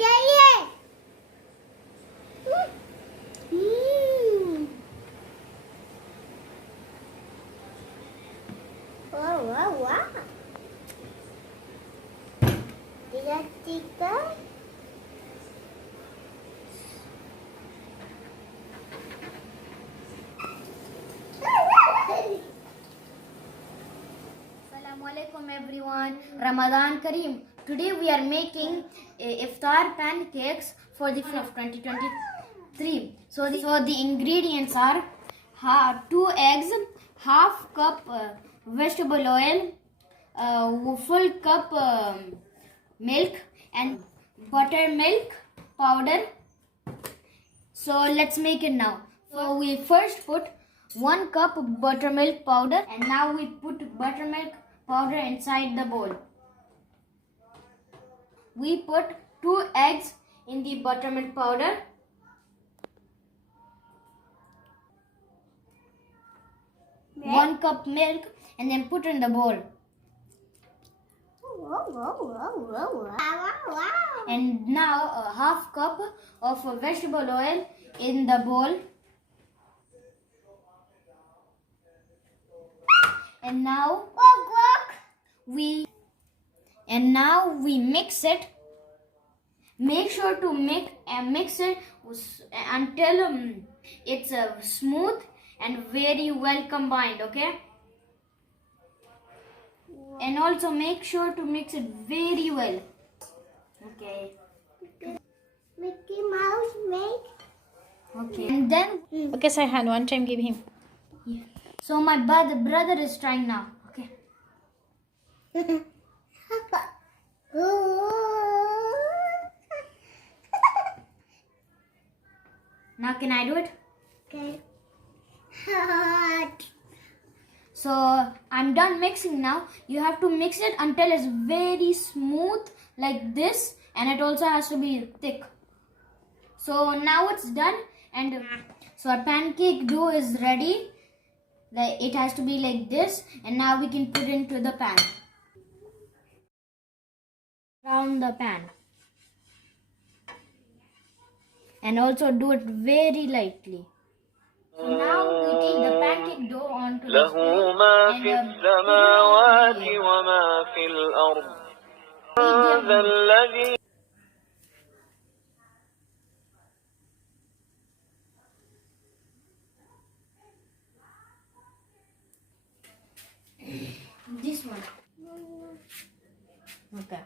जाइए। वाह वाह वाह, tika. Assalamualikum Everyone Ramadan Kareem. Today we are making Iftar pancakes for the 2023. So the ingredients are 2 eggs, half cup vegetable oil, full cup milk and buttermilk powder. So let's make it now. So we first put 1 cup buttermilk powder, and now we put buttermilk powder inside the bowl. We put 2 eggs in the buttermilk powder. Yeah. 1 cup milk, and then put in the bowl. And now a half cup of vegetable oil in the bowl. And now we mix it. Make sure to mix it until it's smooth and very well combined, okay? And also make sure to mix it very well. Okay. Mickey Mouse make. Okay. And then. Okay, Saihan, one time give him. Yeah. So my brother is trying now. Okay. Now can I do it? Okay. So I'm done mixing now. You have to mix it until it's very smooth like this, and it also has to be thick. So now it's done, and so our pancake dough is ready. Like it has to be like this, and now we can put it into the pan. Around the pan. And also do it very lightly. So now we take the pancake dough onto the spoon and put it on the this one. Okay.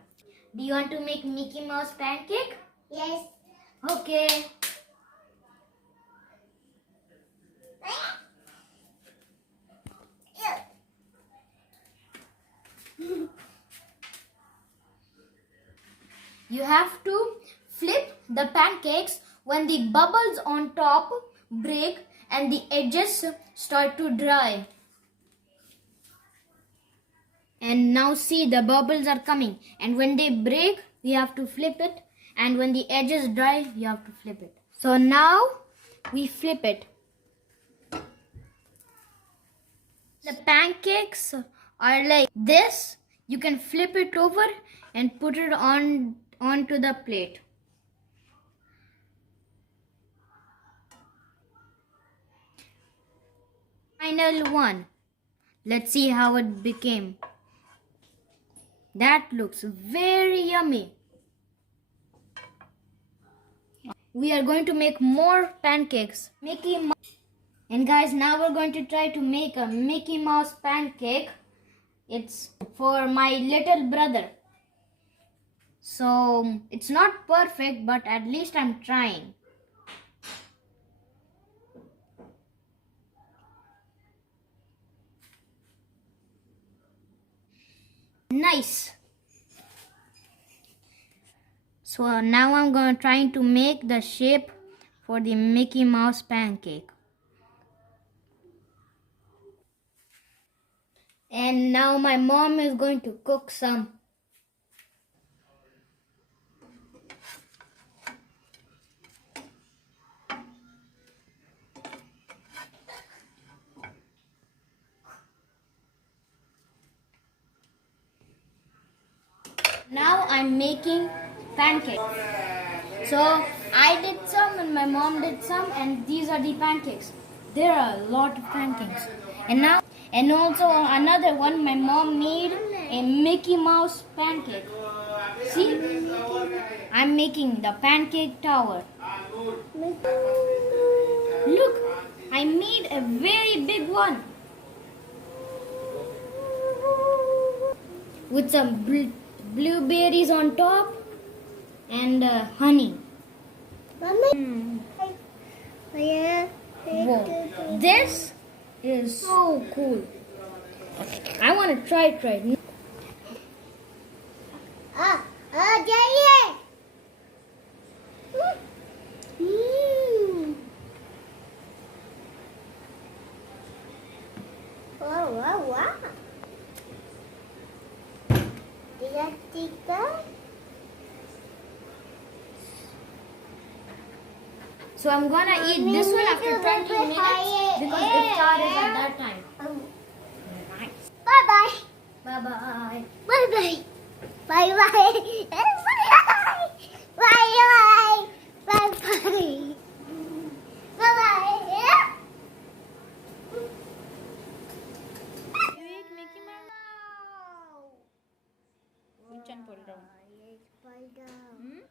Do you want to make Mickey Mouse pancake? Yes. Okay. You have to flip the pancakes when the bubbles on top break and the edges start to dry. And now see, the bubbles are coming, and when they break we have to flip it, and when the edges dry you have to flip it. So now we flip it. The pancakes are like this. You can flip it over and put it onto the plate. Final one. Let's see how it became. That looks very yummy. We are going to make more pancakes. And guys, now we're going to try to make a Mickey Mouse pancake. It's for my little brother. So it's not perfect, but at least I'm trying. Nice. So now I'm going to try to make the shape for the Mickey Mouse pancake. And now my mom is going to cook some. Now I'm making pancakes. So I did some and my mom did some, and these are the pancakes. There are a lot of pancakes. And also another one, my mom made a Mickey Mouse pancake. See? I'm making the pancake tower. Look, I made a very big one with some blueberries on top and honey. Whoa, this is so cool. I want to try it right now. Wow. So I'm gonna eat this one after 20 minutes because iftar is at that time. Bye bye. Bye bye. Bye bye. Bye bye. Bye bye. Bye bye. Bye bye. You eat Mickey Mouse? Which one pull down? Yes, fall down.